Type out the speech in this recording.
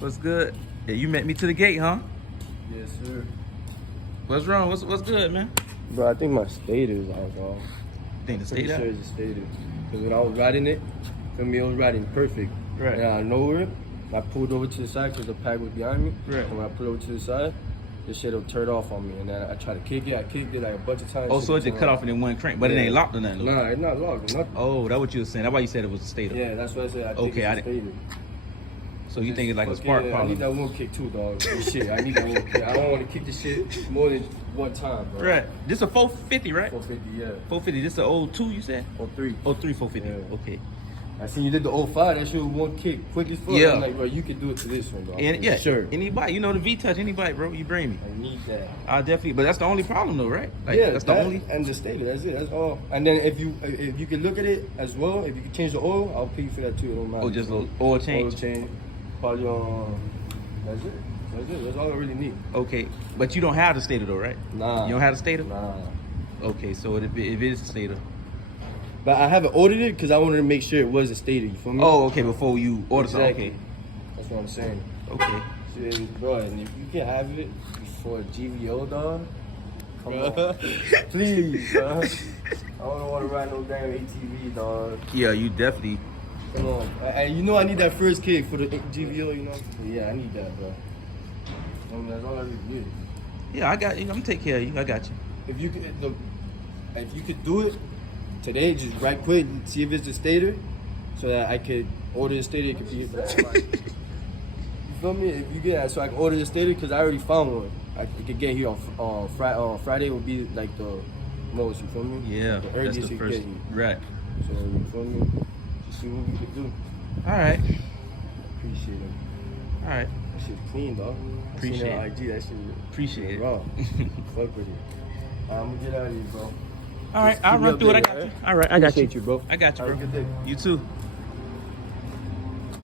What's good? Yeah, you met me to the gate, huh? Yes, sir. What's wrong? What's good, man? Bro, I think my stator is out, bro. You think the Pretty state sure it's a stator. Because when I was riding it, for me, it was riding perfect. Right. And out of nowhere, I pulled over to the side because the pack was behind me. Right. And when I pulled over to the side, this shit will turn off on me. And then I tried to kick it. I kicked it like a bunch of times. Oh, so it just cut off and then one crank, but it ain't locked or nothing. Nah, it's not locked or nothing. Oh, that's what you were saying. That's why you said it was a stator. Yeah, that's what I said. I think Okay, it's a stator. So you think it's like a spark I problem? need that one kick too, dog. Shit, I need that one kick. I don't want to kick the shit more than one time, bro. Right. This a 450, right? 450, yeah. 450. This a old 2, you said? 03. 03 450. Yeah. Okay. I seen you did the 05. That shit was one kick, quick as fuck. Yeah. I'm like, bro, you can do it to this one, dog. And yeah, sure. Any bike, you know the V-Touch, any bike, bro, you bring me. I need that. I definitely, but that's the only problem though, right? Like, Yeah, that's the only. and the stator. That's it. That's all. And then if you can look at it as well, if you can change the oil, I'll pay you for that too. It don't matter. Oh, just a little oil change. Oil change. Probably that's it. That's it. That's all I really need. Okay, but you don't have the stator though, right? Nah. You don't have the stator? Nah. Okay, so if it is a stator. But I haven't ordered it because I wanted to make sure it was a stator. You feel me? Oh, okay, before you order Exactly. something. That's what I'm saying. Okay. Shit, bro, and if you can have it before GVO, dog, come on. Please, dog. I don't want to ride no damn ATV, dog. Yeah, you definitely. Come on. And you know I need that first kick for the GVO, you know? Yeah, I need that, bro. That's all I really need. Yeah, I got you. I'm gonna take care of you. I got you. If you could do it today, just right quick, see if it's the stator, so that I could order the stator. It could be. You feel me? If you get that, so I can order the stator because I already found one. I could get here on Friday. Would be like the most. You feel me? Yeah, the that's earliest the you first. get here. Right. So you feel me? Just see what we could do. All right. Appreciate it. All right. That shit's clean, dog. Appreciate it. it. On IG, that shit. Appreciate it. Raw. Fuck with it. I'm gonna get out of here, bro. All right, Just I'll keep me run through it. I updated, got you. All right, I got you. Appreciate you, bro. I got you, Have bro. a good day. You too.